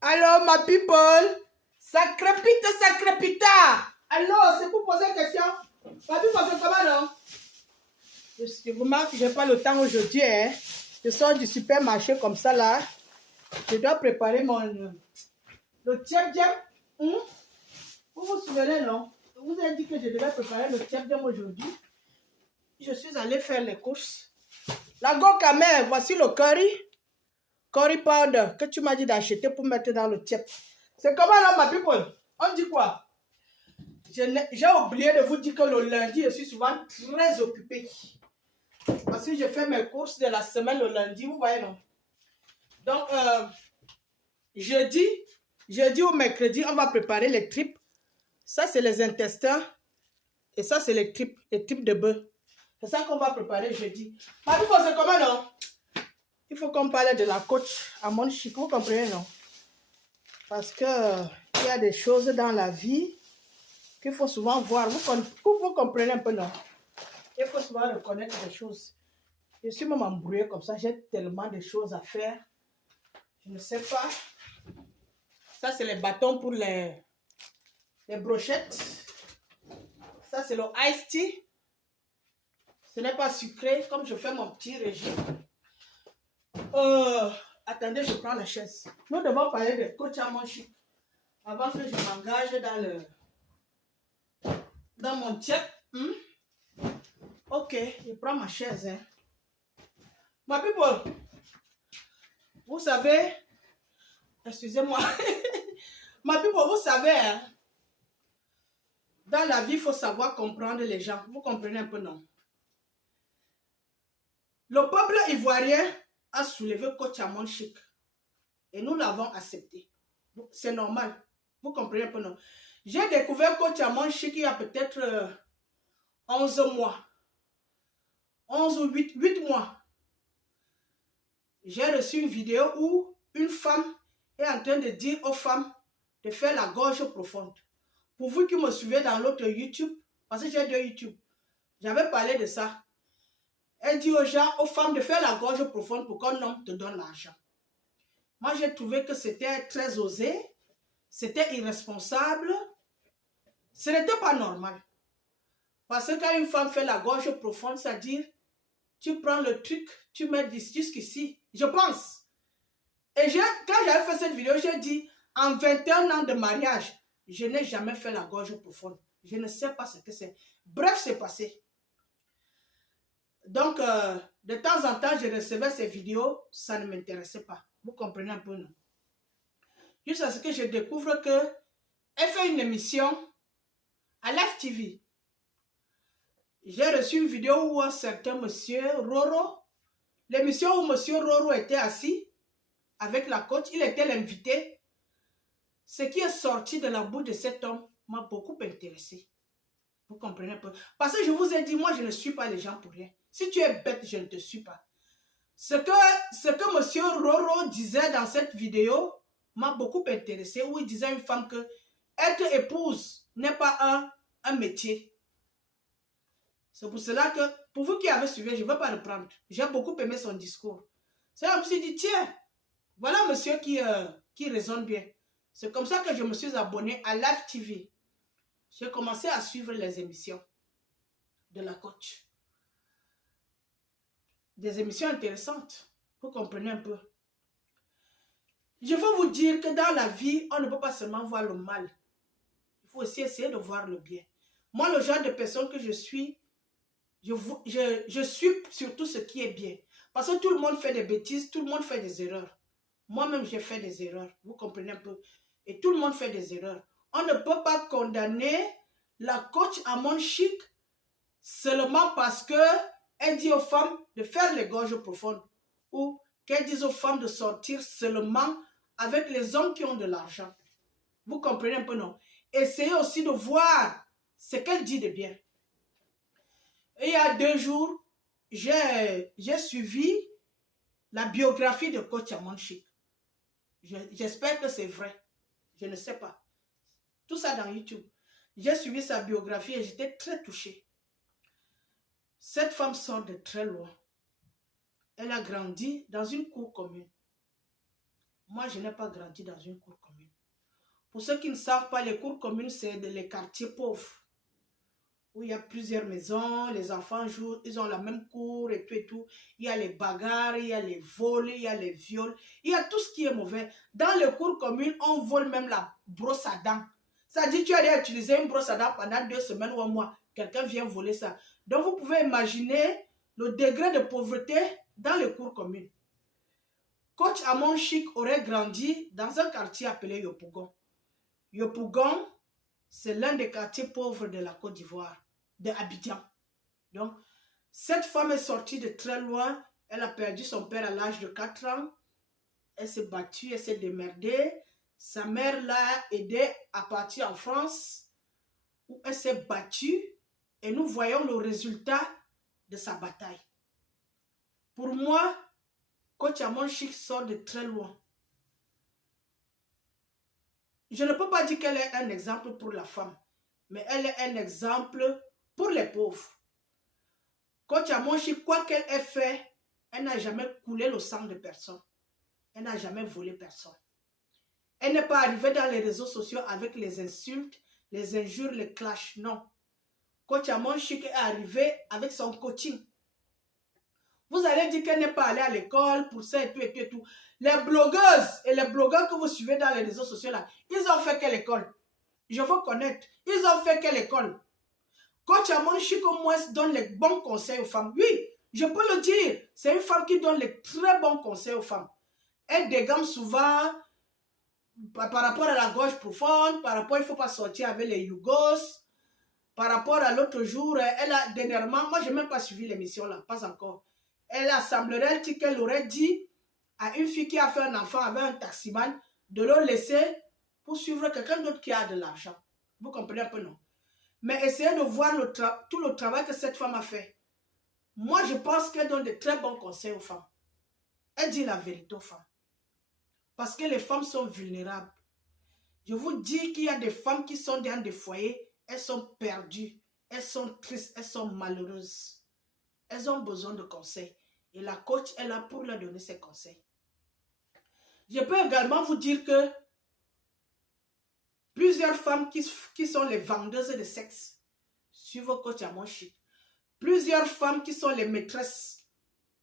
Alors, ma people, ça crépite. Alors, c'est pour poser une question. Ma people, c'est comment, non? Je vous remarque que je n'ai pas le temps aujourd'hui. Hein. Je sors du supermarché comme ça, là. Je dois préparer le tchèp-djem. Vous vous souvenez, non? Je vous ai dit que je devais préparer le tchèp-djem aujourd'hui. Je suis allée faire les courses. La guacamole, voici le curry powder que tu m'as dit d'acheter pour mettre dans le tchèp. C'est comment là, ma people? On dit quoi? J'ai oublié de vous dire que le lundi, je suis souvent très occupée. Parce que je fais mes courses de la semaine le lundi, vous voyez, non? Donc, jeudi ou mercredi, on va préparer les tripes. Ça, c'est les intestins. Et ça, c'est les tripes de bœuf. C'est ça qu'on va préparer jeudi. Ma people, c'est comment, non? Il faut qu'on parle de la côte à mon chic, vous comprenez, non? Parce que il y a des choses dans la vie qu'il faut souvent voir. Vous comprenez un peu, non? Il faut souvent reconnaître des choses. Je suis même embrouillée comme ça. J'ai tellement de choses à faire. Je ne sais pas. Ça, c'est les bâtons pour les brochettes. Ça, c'est le iced tea. Ce n'est pas sucré, comme je fais mon petit régime. Attendez, je prends la chaise. Nous devons parler de coach à mon chic avant que je m'engage dans mon tchèp. Ok, je prends ma chaise. Hein. Ma people, vous savez, excusez-moi, ma people, vous savez, hein, dans la vie, il faut savoir comprendre les gens. Vous comprenez un peu, non? Le peuple ivoirien a soulevé coach à mon chic et nous l'avons accepté. C'est normal. Vous comprenez un peu, non? J'ai découvert coach à mon chic il y a peut-être 11 mois. 11 ou 8 mois. J'ai reçu une vidéo où une femme est en train de dire aux femmes de faire la gorge profonde. Pour vous qui me suivez dans l'autre YouTube, parce que j'ai 2 YouTube, j'avais parlé de ça. Elle dit aux gens, aux femmes de faire la gorge profonde pour qu'un homme te donne l'argent. Moi, j'ai trouvé que c'était très osé, c'était irresponsable, ce n'était pas normal. Parce que quand une femme fait la gorge profonde, c'est-à-dire, tu prends le truc, tu mets jusqu'ici, je pense. Et quand j'avais fait cette vidéo, j'ai dit, en 21 ans de mariage, je n'ai jamais fait la gorge profonde. Je ne sais pas ce que c'est. Bref, c'est passé. Donc, de temps en temps, je recevais ces vidéos, ça ne m'intéressait pas. Vous comprenez un peu, non? Jusqu'à ce que je découvre qu'elle fait une émission à Live TV. J'ai reçu une vidéo où un certain monsieur Roro, l'émission où monsieur Roro était assis avec la coach, il était l'invité. Ce qui est sorti de la bouche de cet homme m'a beaucoup intéressé. Vous comprenez un peu? Parce que je vous ai dit, moi je ne suis pas les gens pour rien. Si tu es bête, je ne te suis pas. Ce que monsieur Roro disait dans cette vidéo m'a beaucoup intéressé, où il disait à une femme que être épouse n'est pas un métier. C'est pour cela que, pour vous qui avez suivi, je ne vais pas reprendre. J'ai beaucoup aimé son discours. C'est là que je me suis dit, tiens, voilà un monsieur qui raisonne bien. C'est comme ça que je me suis abonné à Live TV. J'ai commencé à suivre les émissions de la coach. Des émissions intéressantes. Vous comprenez un peu. Je veux vous dire que dans la vie, on ne peut pas seulement voir le mal. Il faut aussi essayer de voir le bien. Moi, le genre de personne que je suis, je suis surtout ce qui est bien. Parce que tout le monde fait des bêtises, tout le monde fait des erreurs. Moi-même, j'ai fait des erreurs. Vous comprenez un peu. Et tout le monde fait des erreurs. On ne peut pas condamner la coach à mon chic seulement parce qu'elle dit aux femmes de faire les gorges profondes. Ou qu'elle dise aux femmes de sortir seulement avec les hommes qui ont de l'argent. Vous comprenez un peu, non? Essayez aussi de voir ce qu'elle dit de bien. Et il y a 2 jours, j'ai suivi la biographie de coach Amon Chic. J'espère que c'est vrai. Je ne sais pas. Tout ça dans YouTube. J'ai suivi sa biographie et j'étais très touchée. Cette femme sort de très loin. Elle a grandi dans une cour commune. Moi, je n'ai pas grandi dans une cour commune. Pour ceux qui ne savent pas, les cours communes, c'est les quartiers pauvres. Où il y a plusieurs maisons, les enfants jouent, ils ont la même cour et tout et tout. Il y a les bagarres, il y a les vols, il y a les viols, il y a tout ce qui est mauvais. Dans les cours communes, on vole même la brosse à dents. Ça dit, tu as utilisé une brosse à dents pendant 2 semaines ou un mois. Quelqu'un vient voler ça. Donc, vous pouvez imaginer le degré de pauvreté dans les cours communes. Coach Amon Chic aurait grandi dans un quartier appelé Yopougon. Yopougon, c'est l'un des quartiers pauvres de la Côte d'Ivoire, de Abidjan. Donc, cette femme est sortie de très loin. Elle a perdu son père à l'âge de 4 ans. Elle s'est battue, elle s'est démerdée. Sa mère l'a aidée à partir en France, où elle s'est battue. Et nous voyons le résultat de sa bataille. Pour moi, Coach Amon Chic sort de très loin. Je ne peux pas dire qu'elle est un exemple pour la femme, mais elle est un exemple pour les pauvres. Coach Amon Chic, quoi qu'elle ait fait, elle n'a jamais coulé le sang de personne. Elle n'a jamais volé personne. Elle n'est pas arrivée dans les réseaux sociaux avec les insultes, les injures, les clashs, non. Coach Amon Chic est arrivée avec son coaching. Vous allez dire qu'elle n'est pas allée à l'école pour ça et tout et tout et tout. Les blogueuses et les blogueurs que vous suivez dans les réseaux sociaux là, ils ont fait quelle école? Je veux connaître. Ils ont fait quelle école? Coach Amon Chic au moins donne les bons conseils aux femmes. Oui, je peux le dire. C'est une femme qui donne les très bons conseils aux femmes. Elle dégamme souvent par rapport à la gorge profonde, par rapport il ne faut pas sortir avec les Yougos. Par rapport à l'autre jour, elle a dernièrement, moi je n'ai même pas suivi l'émission là, pas encore. Elle a semblerait qu'elle aurait dit à une fille qui a fait un enfant avec un taximan de le laisser pour suivre quelqu'un d'autre qui a de l'argent. Vous comprenez un peu, non? Mais essayez de voir tout le travail que cette femme a fait. Moi, je pense qu'elle donne de très bons conseils aux femmes. Elle dit la vérité aux femmes. Parce que les femmes sont vulnérables. Je vous dis qu'il y a des femmes qui sont dans des foyers, elles sont perdues, elles sont tristes, elles sont malheureuses. Elles ont besoin de conseils. Et la coach est là pour leur donner ses conseils. Je peux également vous dire que plusieurs femmes qui sont les vendeuses de sexe suivent Coach Amon Chic. Plusieurs femmes qui sont les maîtresses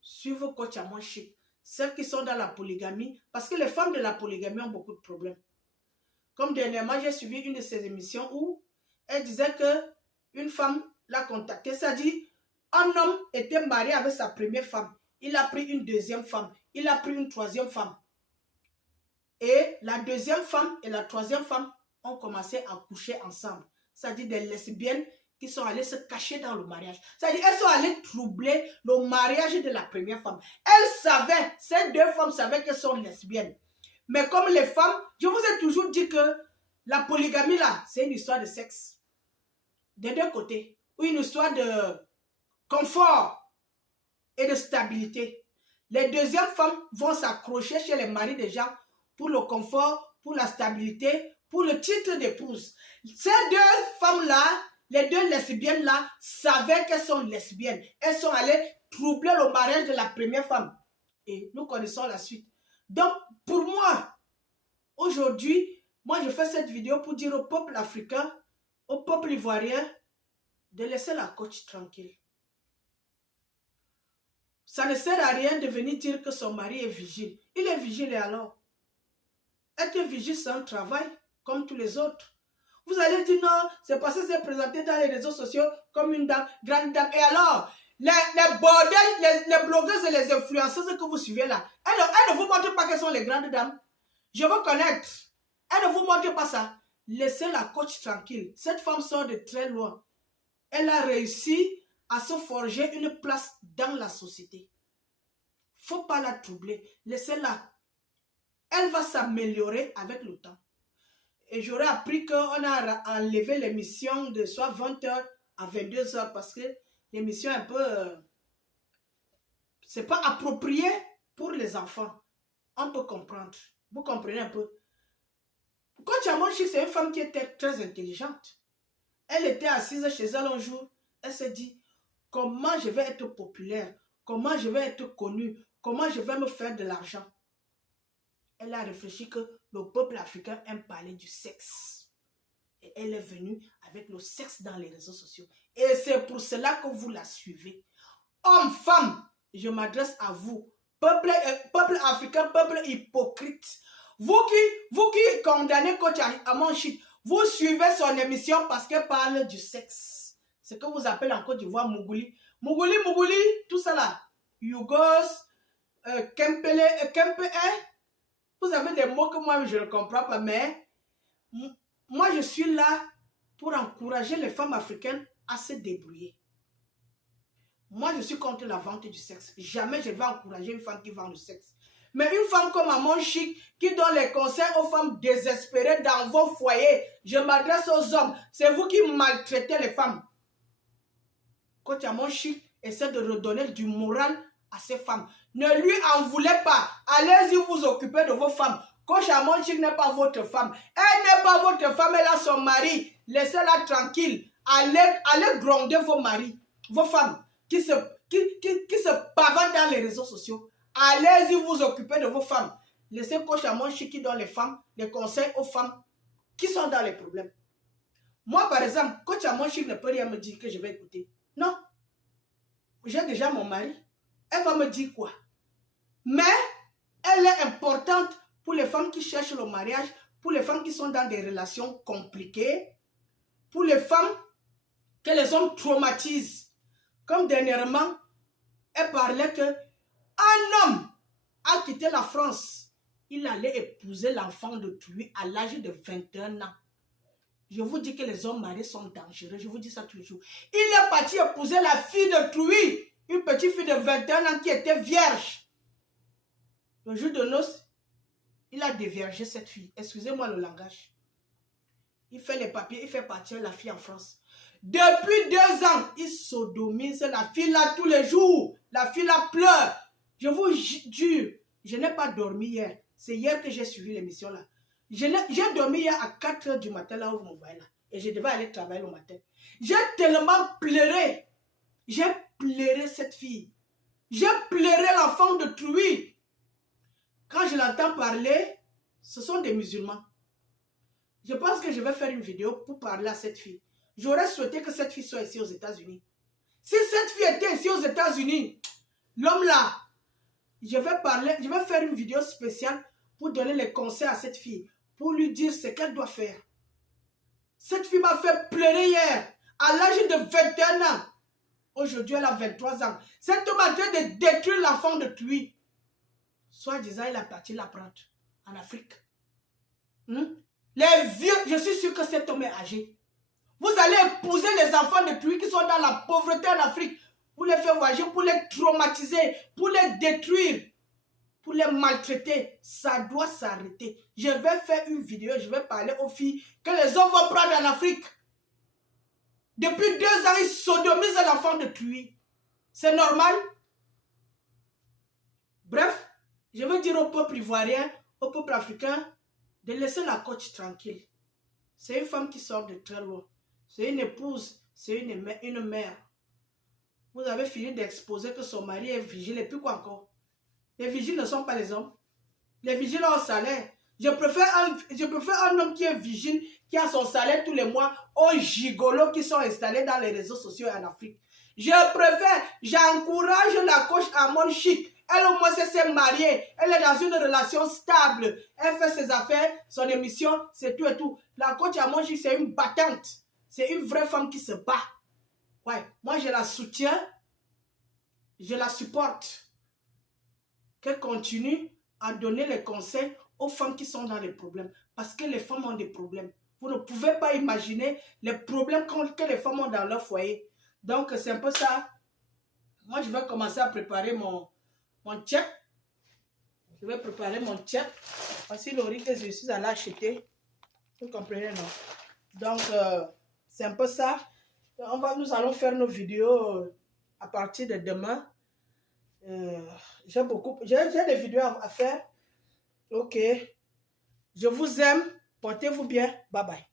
suivent Coach Amon Chic. Celles qui sont dans la polygamie, parce que les femmes de la polygamie ont beaucoup de problèmes. Comme dernièrement, j'ai suivi une de ces émissions où elle disait qu'une femme l'a contactée. Ça dit, un homme était marié avec sa première femme. Il a pris une deuxième femme. Il a pris une troisième femme. Et la deuxième femme et la troisième femme ont commencé à coucher ensemble. Ça dit des lesbiennes qui sont allées se cacher dans le mariage. Ça dit elles sont allées troubler le mariage de la première femme. Elles savaient, ces deux femmes savaient qu'elles sont lesbiennes. Mais comme les femmes, je vous ai toujours dit que la polygamie là, c'est une histoire de sexe. Des deux côtés. Ou une histoire de confort et de stabilité. Les deuxièmes femmes vont s'accrocher chez les maris des gens pour le confort, pour la stabilité, pour le titre d'épouse. Ces deux femmes-là, les deux lesbiennes-là, savaient qu'elles sont lesbiennes. Elles sont allées troubler le mariage de la première femme. Et nous connaissons la suite. Donc, pour moi, aujourd'hui, moi je fais cette vidéo pour dire au peuple africain, au peuple ivoirien, de laisser la coach tranquille. Ça ne sert à rien de venir dire que son mari est vigile. Il est vigile et alors? Être vigile, c'est un travail, comme tous les autres. Vous allez dire non, c'est parce que c'est présenté dans les réseaux sociaux comme une dame, grande dame. Et alors, les bordels, les blogueuses et les influenceuses que vous suivez là, elles ne vous montrent pas quelles sont les grandes dames. Je veux connaître. Elles ne vous montrent pas ça. Laissez la coach tranquille. Cette femme sort de très loin. Elle a réussi à se forger une place dans la société. Faut pas la troubler. Laissez-la. Elle va s'améliorer avec le temps. Et j'aurais appris qu'on a enlevé l'émission de soit 20h à 22h parce que l'émission est un peu... c'est pas approprié pour les enfants. On peut comprendre. Vous comprenez un peu. Coach Amon Chic, c'est une femme qui était très intelligente. Elle était assise chez elle un jour. Elle s'est dit, comment je vais être populaire? Comment je vais être connue? Comment je vais me faire de l'argent? elle a réfléchi que le peuple africain aime parler du sexe. Et elle est venue avec le sexe dans les réseaux sociaux. Et c'est pour cela que vous la suivez. Hommes, femmes, je m'adresse à vous. Peuple africain, peuple hypocrite. Vous qui condamnez Coach Amon Chic, vous suivez son émission parce qu'elle parle du sexe. Ce que vous appelez en Côte d'Ivoire Mougouli. Mougouli, tout ça là. Yougos, Kempele, vous avez des mots que moi je ne comprends pas, mais moi je suis là pour encourager les femmes africaines à se débrouiller. Moi je suis contre la vente du sexe. Jamais je vais encourager une femme qui vend le sexe. Mais une femme comme Amon Chic qui donne les conseils aux femmes désespérées dans vos foyers, je m'adresse aux hommes. C'est vous qui maltraitez les femmes. Coach Amon Chic essaie de redonner du moral à ces femmes. Ne lui en voulez pas. Allez-y vous occuper de vos femmes. Coach Amon Chic n'est pas votre femme. Elle n'est pas votre femme, elle a son mari. Laissez-la tranquille. Allez gronder vos maris, vos femmes qui se pavent dans les réseaux sociaux. Allez-y vous occuper de vos femmes. Laissez Coach Amon Chic qui donne les conseils aux femmes qui sont dans les problèmes. Moi par exemple, Coach Amon Chic ne peut rien me dire que je vais écouter. Non. J'ai déjà mon mari. Elle va me dire quoi? Mais elle est importante pour les femmes qui cherchent le mariage, pour les femmes qui sont dans des relations compliquées, pour les femmes que les hommes traumatisent. Comme dernièrement, elle parlait que un homme a quitté la France. Il allait épouser l'enfant d'autrui à l'âge de 21 ans. Je vous dis que les hommes mariés sont dangereux. Je vous dis ça tous les jours. Il est parti épouser la fille d'autrui. Une petite fille de 21 ans qui était vierge. Le jour de noces, il a déviergé cette fille. Excusez-moi le langage. Il fait les papiers, il fait partir la fille en France. Depuis 2 ans, il sodomise la fille là tous les jours. La fille là pleure. Je vous jure, je n'ai pas dormi hier. C'est hier que j'ai suivi l'émission là. J'ai dormi hier à 4 h du matin là où vous me voyez là. Et je devais aller travailler le matin. J'ai tellement pleuré. J'ai pleuré cette fille. J'ai pleuré l'enfant d'autrui. Quand je l'entends parler, ce sont des musulmans. Je pense que je vais faire une vidéo pour parler à cette fille. J'aurais souhaité que cette fille soit ici aux États-Unis. Si cette fille était ici aux États-Unis, l'homme là, je vais faire une vidéo spéciale pour donner les conseils à cette fille, pour lui dire ce qu'elle doit faire. Cette fille m'a fait pleurer hier, à l'âge de 21 ans. Aujourd'hui, elle a 23 ans. Cet homme est en train de détruire l'enfant d'autrui. Soit disant, il a parti la prendre en Afrique. Les vieux, je suis sûr que cet homme est âgé. Vous allez épouser les enfants d'autrui qui sont dans la pauvreté en Afrique. Vous les faites voyager pour les traumatiser, pour les détruire, pour les maltraiter. Ça doit s'arrêter. Je vais faire une vidéo, je vais parler aux filles que les hommes vont prendre en Afrique. Depuis 2 ans, ils sodomisent l'enfant d'autrui. C'est normal? Bref, je veux dire au peuple ivoirien, au peuple africain, de laisser la coach tranquille. C'est une femme qui sort de très loin. C'est une épouse, c'est une mère. Vous avez fini d'exposer que son mari est vigile. Et puis quoi encore? Les vigiles ne sont pas les hommes. Les vigiles ont un salaire. Je préfère un homme qui est vigile, qui a son salaire tous les mois, aux gigolos qui sont installés dans les réseaux sociaux en Afrique. J'encourage la coach Amon Chic. Elle au moins s'est mariée. Elle est dans une relation stable. Elle fait ses affaires, son émission, c'est tout et tout. La coach Amon Chic, c'est une battante. C'est une vraie femme qui se bat. Ouais, moi je la soutiens. Je la supporte. Qu'elle continue à donner les conseils aux femmes qui sont dans les problèmes. Parce que les femmes ont des problèmes. Vous ne pouvez pas imaginer les problèmes que les femmes ont dans leur foyer. Donc c'est un peu ça. Moi je vais commencer à préparer mon check. Je vais préparer mon check. Voici le riz que je suis allée acheter. Vous comprenez, non? Donc c'est un peu ça. Nous allons faire nos vidéos à partir de demain. J'ai des vidéos à faire. Ok. Je vous aime. Portez-vous bien. Bye bye.